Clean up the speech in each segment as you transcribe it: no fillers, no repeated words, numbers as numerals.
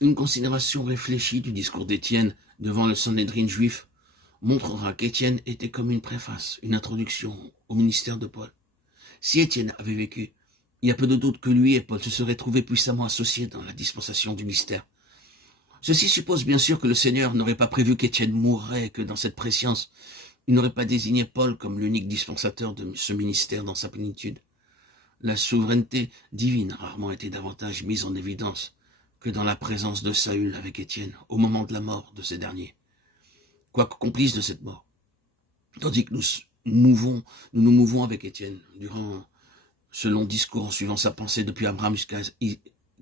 Une considération réfléchie du discours d'Étienne devant le Sanhédrin juif montrera qu'Étienne était comme une préface, une introduction au ministère de Paul. Si Étienne avait vécu, il y a peu de doute que lui et Paul se seraient trouvés puissamment associés dans la dispensation du mystère. Ceci suppose bien sûr que le Seigneur n'aurait pas prévu qu'Étienne mourrait et que dans cette prescience, il n'aurait pas désigné Paul comme l'unique dispensateur de ce ministère dans sa plénitude. La souveraineté divine a rarement été davantage mise en évidence que dans la présence de Saül avec Étienne au moment de la mort de ces derniers, quoique complices de cette mort. Tandis que nous nous mouvons avec Étienne durant ce long discours en suivant sa pensée depuis Abraham jusqu'à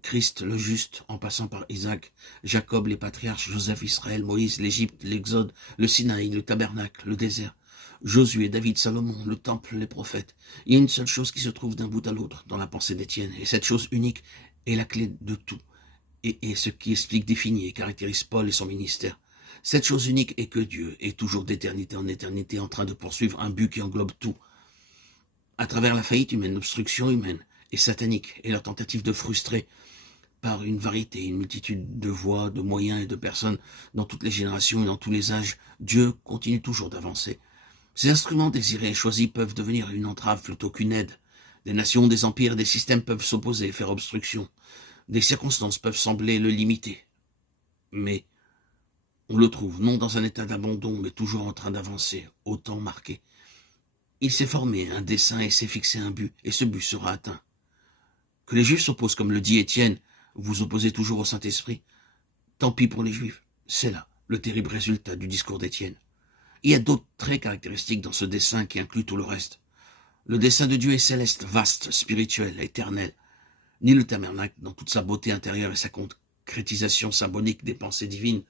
Christ le juste, en passant par Isaac, Jacob, les patriarches, Joseph, Israël, Moïse, l'Égypte, l'Exode, le Sinaï, le tabernacle, le désert, Josué, David, Salomon, le temple, les prophètes. Il y a une seule chose qui se trouve d'un bout à l'autre dans la pensée d'Étienne, et cette chose unique est la clé de tout, et ce qui explique, définit et caractérise Paul et son ministère. Cette chose unique est que Dieu est toujours d'éternité en éternité en train de poursuivre un but qui englobe tout. À travers la faillite humaine, l'obstruction humaine et satanique et leur tentative de frustrer par une variété, une multitude de voies, de moyens et de personnes dans toutes les générations et dans tous les âges, Dieu continue toujours d'avancer. Ces instruments désirés et choisis peuvent devenir une entrave plutôt qu'une aide. Des nations, des empires, des systèmes peuvent s'opposer, faire obstruction. Des circonstances peuvent sembler le limiter. Mais on le trouve non dans un état d'abandon, mais toujours en train d'avancer, au temps marqué. Il s'est formé un dessein et s'est fixé un but, et ce but sera atteint. Que les Juifs s'opposent, comme le dit Étienne, vous opposez toujours au Saint-Esprit. Tant pis pour les Juifs. C'est là le terrible résultat du discours d'Étienne. Il y a d'autres traits caractéristiques dans ce dessein qui inclut tout le reste. Le dessein de Dieu est céleste, vaste, spirituel, éternel. Ni le tabernacle, dans toute sa beauté intérieure et sa concrétisation symbolique des pensées divines,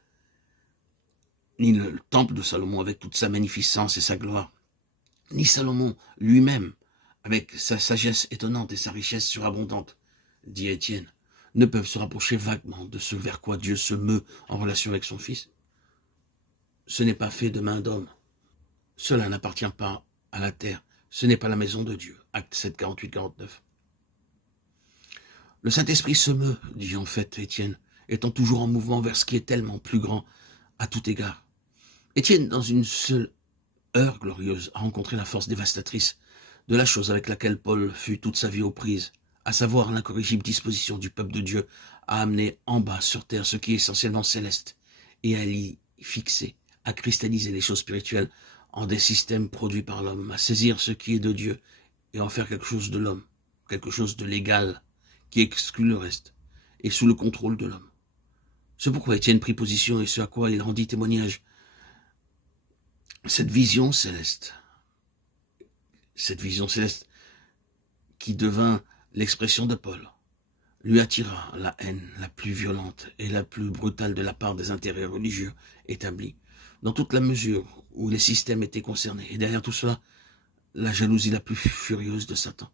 ni le temple de Salomon avec toute sa magnificence et sa gloire, ni Salomon lui-même, avec sa sagesse étonnante et sa richesse surabondante, dit Étienne, ne peuvent se rapprocher vaguement de ce vers quoi Dieu se meut en relation avec son Fils. Ce n'est pas fait de main d'homme. Cela n'appartient pas à la terre. Ce n'est pas la maison de Dieu. Acte 7, 48-49. Le Saint-Esprit se meut, dit en fait Étienne, étant toujours en mouvement vers ce qui est tellement plus grand à tout égard. Étienne, dans une seule heure glorieuse, a rencontré la force dévastatrice de la chose avec laquelle Paul fut toute sa vie aux prises, à savoir l'incorrigible disposition du peuple de Dieu à amener en bas sur terre ce qui est essentiellement céleste et à l'y fixer, à cristalliser les choses spirituelles en des systèmes produits par l'homme, à saisir ce qui est de Dieu et en faire quelque chose de l'homme, quelque chose de légal qui exclut le reste et sous le contrôle de l'homme. C'est pourquoi Étienne prit position et ce à quoi il rendit témoignage. Cette vision céleste qui devint l'expression de Paul, lui attira la haine la plus violente et la plus brutale de la part des intérêts religieux établis, dans toute la mesure où les systèmes étaient concernés. Et derrière tout cela, la jalousie la plus furieuse de Satan.